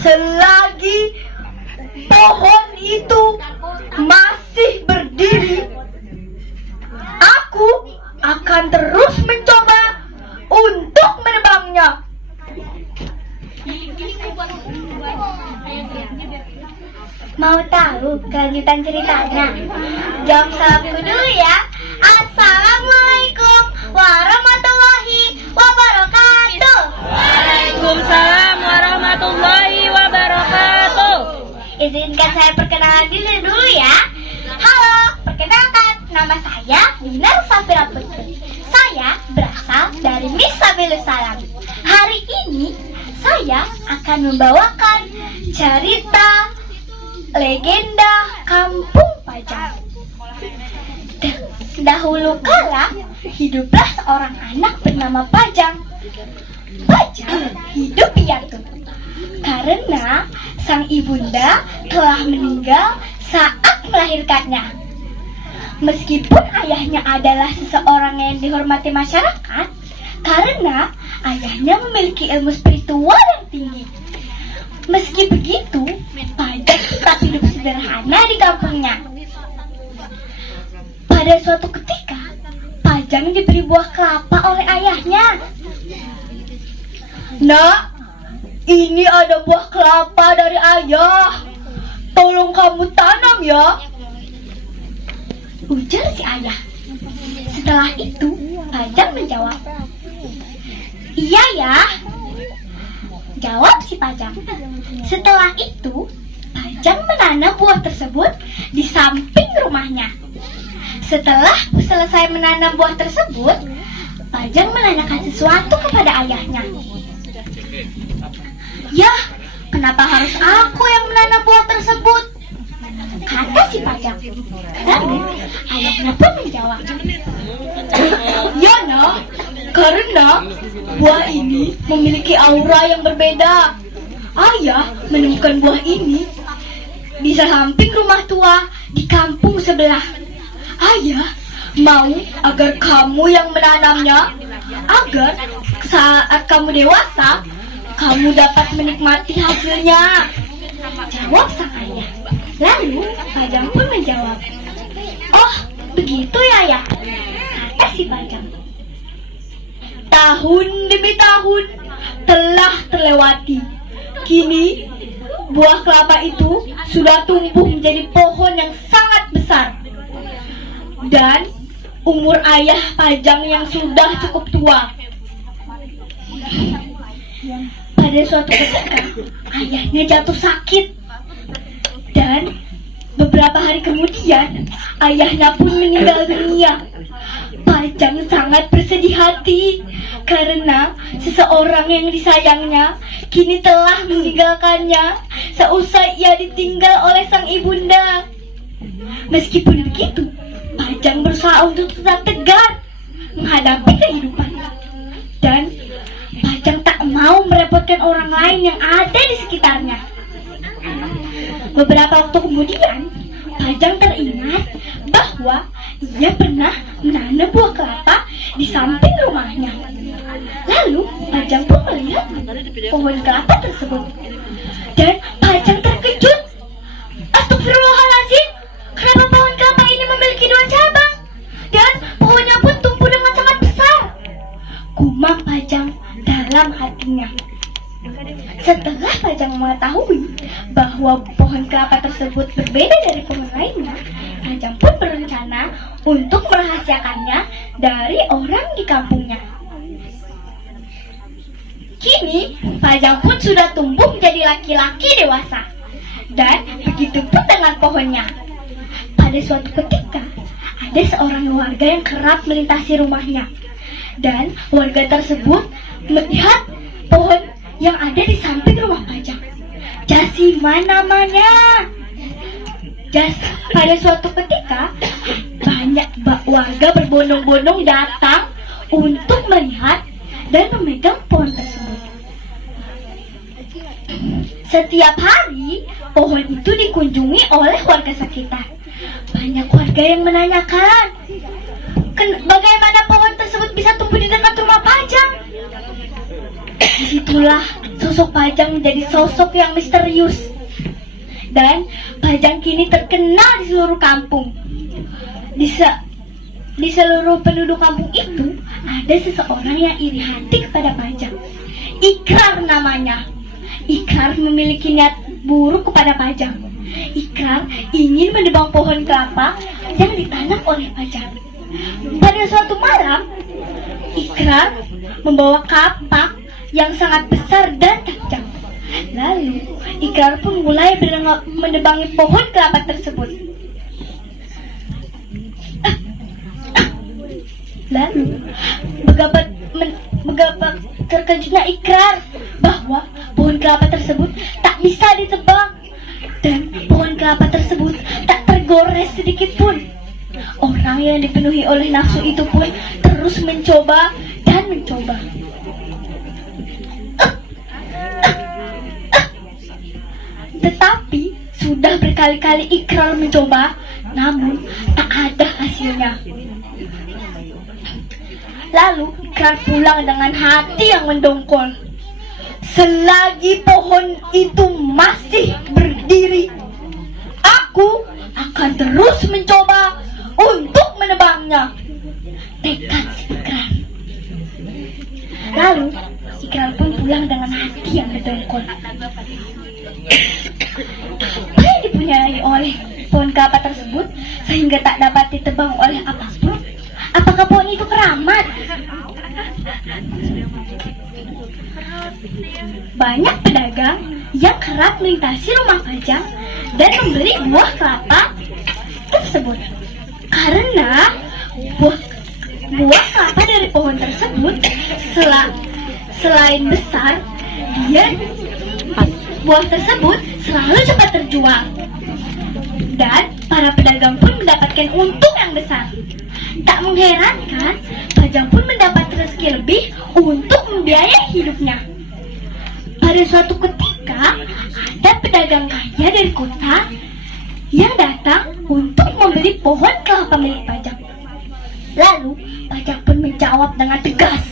Selagi pohon itu masih berdiri, aku akan terus mencoba untuk menebangnya. Mau tahu kelanjutan ceritanya? Jawab salamku dulu ya. Assalamualaikum warahmatullahi wabarakatuh. Waalaikumsalam warahmatullahi wabarakatuh. Izinkan saya perkenalan dulu ya. Halo, perkenalkan, nama saya Dinar Safira Putri. Saya berasal dari Miss Sabilus Salam. Hari ini saya akan membawakan cerita legenda Kampung Pajang. Dahulu kala hiduplah seorang anak bernama Pajang. Pajang hidup piatu karena sang ibunda telah meninggal saat melahirkannya. Meskipun ayahnya adalah seseorang yang dihormati masyarakat karena ayahnya memiliki ilmu spiritual yang tinggi. Meski begitu, Pajang tetap hidup sederhana di kampungnya. Pada suatu ketika, Pajang diberi buah kelapa oleh ayahnya. Nak, ini ada buah kelapa dari ayah. Tolong kamu tanam ya, Ujar si ayah. Setelah itu, Pajang menjawab, "Iya ya," jawab si Pajang. Setelah itu, Pajang menanam buah tersebut di samping rumahnya. Setelah selesai menanam buah tersebut, Pajang menanyakan sesuatu kepada ayahnya. "Yah, kenapa harus aku yang menanam buah tersebut?" kata si Pajang. Lalu ayahnya pun menjawab, ya nak, karena buah ini memiliki aura yang berbeda. Ayah menemukan buah ini di samping rumah tua di kampung sebelah. Ayah mau agar kamu yang menanamnya, agar saat kamu dewasa, kamu dapat menikmati hasilnya, jawab sang ayah. Lalu Pajang pun menjawab, "Oh, begitu ya ya," kata si Pajang. Tahun demi tahun telah terlewati. Kini buah kelapa itu sudah tumbuh menjadi pohon yang sangat besar. Dan umur ayah Pajang yang sudah cukup tua. Pada suatu ketika ayahnya jatuh sakit. Dan beberapa hari kemudian ayahnya pun meninggal dunia. Pajang sangat bersedih hati karena seseorang yang disayangnya kini telah meninggalkannya seusai ia ditinggal oleh sang ibunda. Meskipun begitu, Pajang berusaha untuk tetap tegar menghadapi kehidupan. Dan Pajang tak mau merepotkan orang lain yang ada di sekitarnya. Beberapa waktu kemudian, Pajang teringat bahwa ia pernah menanam buah kelapa di samping rumahnya. Lalu Pajang pun melihat pohon kelapa tersebut. Dan Pajang terkejut. Astagfirullahaladzim, kenapa pohon kelapa ini memiliki 2 cabang? Dan pohonnya pun tumbuh dengan sangat besar, gumam Pajang dalam hatinya. Setelah Pajang mengetahui bahwa pohon kelapa tersebut berbeda dari pohon lainnya, Pajang pun berencana untuk merahasiakannya dari orang di kampungnya. Kini Pajang pun sudah tumbuh menjadi laki-laki dewasa. Dan begitu pun dengan pohonnya. Pada suatu ketika, ada seorang warga yang kerap melintasi rumahnya. Dan warga tersebut melihat pohon yang ada di samping rumah Pajang. Jasiman namanya. Pada suatu ketika, banyak warga berbondong-bondong datang untuk melihat dan memegang pohon tersebut. Setiap hari, pohon itu dikunjungi oleh warga sekitar. Banyak warga yang menanyakan, bagaimana pohon tersebut bisa tumbuh di dekat rumah Pajang? Disitulah sosok Pajang menjadi sosok yang misterius. Dan Pajang kini terkenal di seluruh kampung. Di seluruh penduduk kampung itu ada seseorang yang iri hati kepada Pajang. Ikrar namanya. Ikrar memiliki niat buruk kepada Pajang. Ikrar ingin menebang pohon kelapa yang ditanam oleh Pajang. Pada suatu malam, Ikrar membawa kapak yang sangat besar dan tajam. Lalu, Ikrar pun mulai menebangi pohon kelapa tersebut. Lalu, betapa terkejutnya Ikrar bahwa pohon kelapa tersebut tak bisa ditebang dan pohon kelapa tersebut tak tergores sedikit pun. Orang yang dipenuhi oleh nafsu itu pun terus mencoba dan mencoba. Tetapi sudah berkali-kali Ikrar mencoba, namun tak ada hasilnya. Lalu Ikrar pulang dengan hati yang mendongkol. Selagi pohon itu masih berdiri, aku akan terus mencoba untuk menebangnya. Tekad si Ikrar. Lalu Ikrar pun pulang dengan hati yang mendongkol. Apa yang dipunyai oleh pohon kelapa tersebut sehingga tak dapat ditebang oleh apapun? Apakah pohon itu keramat? Banyak pedagang yang kerap melintasi rumah Pajang dan membeli buah kelapa tersebut. Karena buah kelapa dari pohon tersebut selain besar, buah tersebut selalu cepat terjual. Dan para pedagang pun mendapatkan untung yang besar. Tak mengherankan, Pajang pun mendapat rezeki lebih untuk membiayai hidupnya. Pada suatu ketika, ada pedagang kaya dari kota yang datang untuk membeli pohon kelapa milik Pajang. Lalu, Pajang pun menjawab dengan tegas.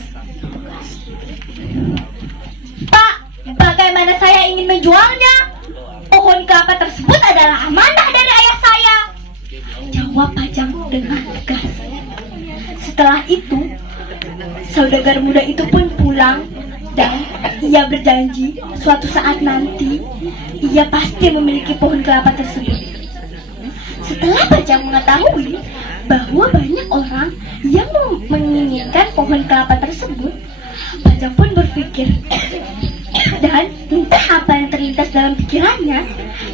Pak, bagaimana saya ingin menjualnya? Pohon kelapa tersebut adalah amanah dari ayah saya. Jawab Pajang dengan tegas. Setelah itu, saudagar muda itu pun pulang dan ia berjanji suatu saat nanti ia pasti memiliki pohon kelapa tersebut. Setelah Pajang mengetahui bahwa banyak orang yang menginginkan pohon kelapa tersebut, Pajang pun berpikir. Dan entah apa yang terlintas dalam pikirannya,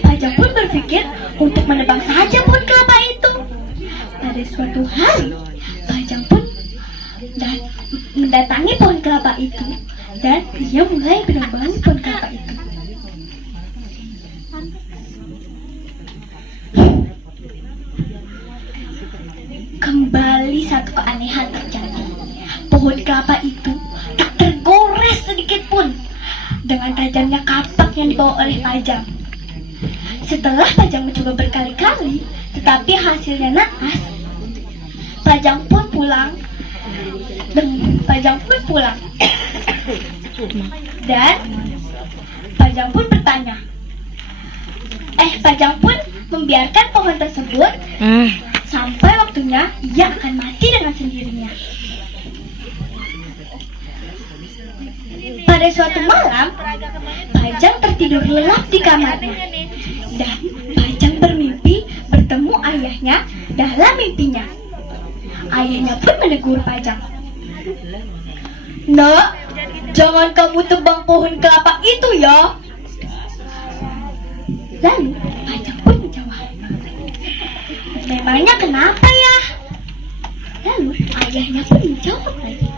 Pajang pun berpikir untuk menebang saja pohon kelapa itu. Pada suatu hari, Pajang pun mendatangi pohon kelapa itu dan ia mulai menebangi pohon kelapa itu. Kembali satu keanehan terjadi. Pohon kelapa itu tak tergores sedikit pun dengan tajamnya kapak yang dibawa oleh Pajang. Setelah Pajang mencoba berkali-kali, tetapi hasilnya naas, Pajang pun pulang. Dan Pajang pun bertanya. Pajang pun membiarkan pohon tersebut sampai waktunya ia akan mati dengan sendirinya. Pada suatu malam, Pajang tertidur lelap di kamarnya. Dan Pajang bermimpi bertemu ayahnya dalam mimpinya. Ayahnya pun menegur Pajang. Nak, jangan kamu tebang pohon kelapa itu ya. Lalu Pajang pun menjawab, memangnya kenapa ya? Lalu ayahnya pun menjawab lagi,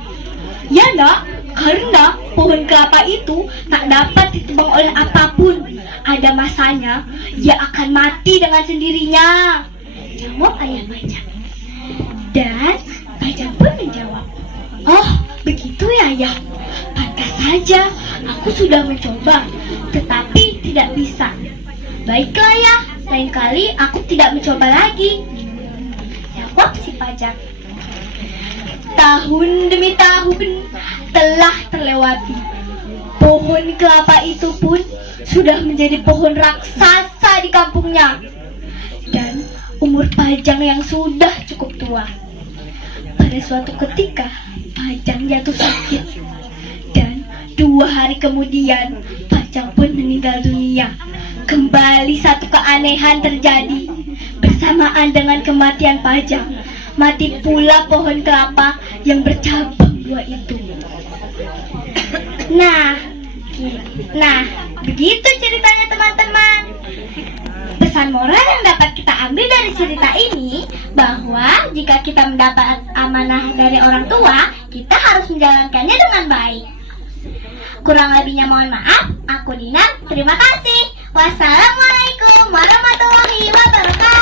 ya nak, karena pohon kelapa itu tak dapat ditebang oleh apapun. Ada masanya, ia akan mati dengan sendirinya. Jawab ayah Pajang. Dan Pajang pun menjawab, oh begitu ya ayah. Pantas saja, aku sudah mencoba, tetapi tidak bisa. Baiklah ya, lain kali aku tidak mencoba lagi. Jawab si Pajang. Tahun demi tahun telah terlewati. Pohon Pohon kelapa itu pun sudah menjadi pohon raksasa di kampungnya. Dan umur Pajang yang sudah cukup tua. Pada suatu ketika, Pajang jatuh sakit. Dan 2 hari kemudian, Pajang pun meninggal dunia. Kembali satu keanehan terjadi. Bersamaan dengan kematian Pajang, mati pula pohon kelapa yang bercabang 2 itu. Nah, begitu ceritanya teman-teman. Pesan moral yang dapat kita ambil dari cerita ini bahwa jika kita mendapat amanah dari orang tua, kita harus menjalankannya dengan baik. Kurang lebihnya mohon maaf. Aku Dinar, terima kasih. Wassalamualaikum warahmatullahi wabarakatuh.